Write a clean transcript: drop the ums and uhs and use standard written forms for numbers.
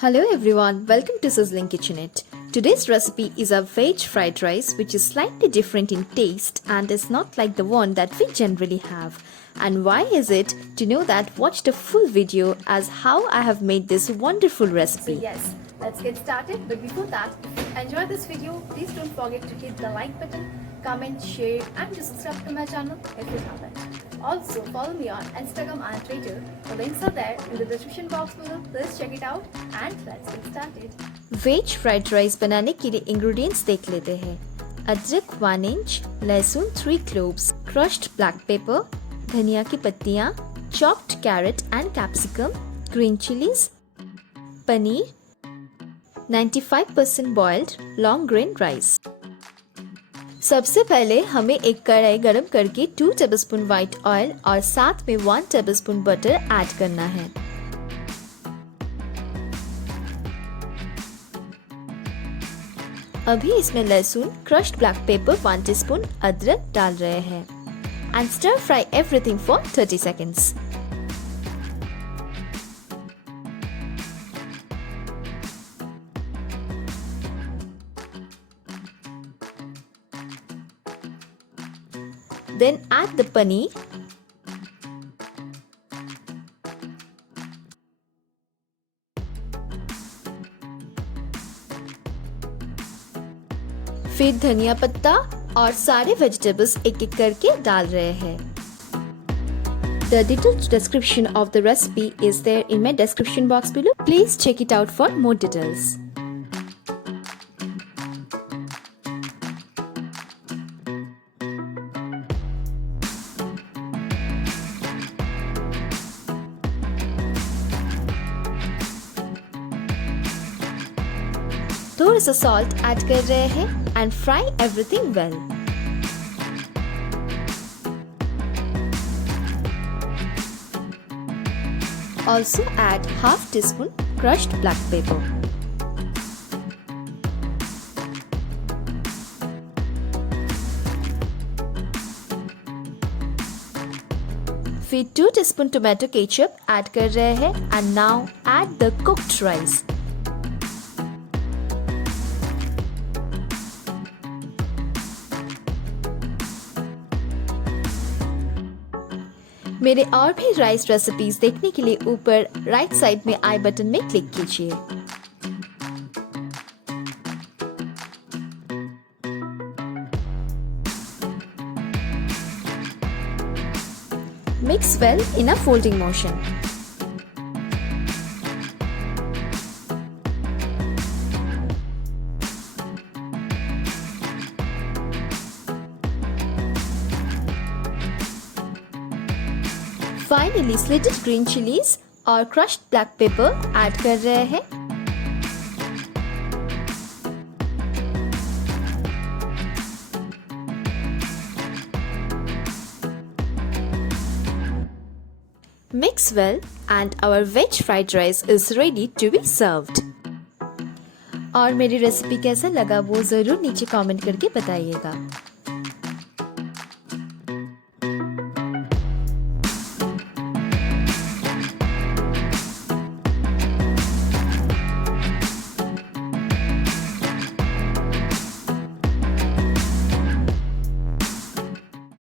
Hello everyone, welcome to Sizzling Kitchenette. Today's recipe is a veg fried rice which is slightly different in taste and is not like the one that we generally have. And why is it? To know that, watch the full video as how I have made this wonderful recipe. So yes, let's get started. But before that, if you enjoyed this video, please don't forget to hit the like button, comment, share and to subscribe to my channel if you haven't. Also, follow me on Instagram and Twitter. The links are there in the description box below. Please check it out and let's get started. Veg fried rice बनाने के लिए इंग्रेडिएंट्स देख लेते हैं। अदरक 1 इंच, लहसुन 3 cloves, crushed black pepper, धनिया की पत्तियां, chopped carrot and capsicum, green chillies, paneer, 95% boiled long grain rice. सबसे पहले हमें एक कढ़ाई गरम करके 2 टेबलस्पून व्हाइट ऑयल और साथ में 1 टेबलस्पून बटर ऐड करना है। अभी इसमें लहसुन, क्रश्ड ब्लैक पेपर 1 टीस्पून, अदरक डाल रहे हैं and stir fry everything for 30 seconds. Then add the paneer, फिर धनिया पत्ता और सारे वेजिटेबल्स एक-एक करके डाल रहे हैं। The detailed description of the recipe is there in my description box below. Please check it out for more details. थोड़ा सा सॉल्ट ऐड कर रहे हैं and fry everything well. Also add half tea spoon crushed black pepper. फिर 2 teaspoon tomato ketchup add कर रहे हैं and now add the cooked rice. मेरे और भी राइस रेसिपीज देखने के लिए ऊपर राइट साइड में आई बटन में क्लिक कीजिए। Mix well in a folding motion. Finally slitted green chillies और क्रश्ड ब्लैक पेपर ऐड कर रहे हैं। Mix well and our veg fried rice is ready to be served. और मेरी रेसिपी कैसा लगा वो जरूर नीचे कमेंट करके बताइएगा।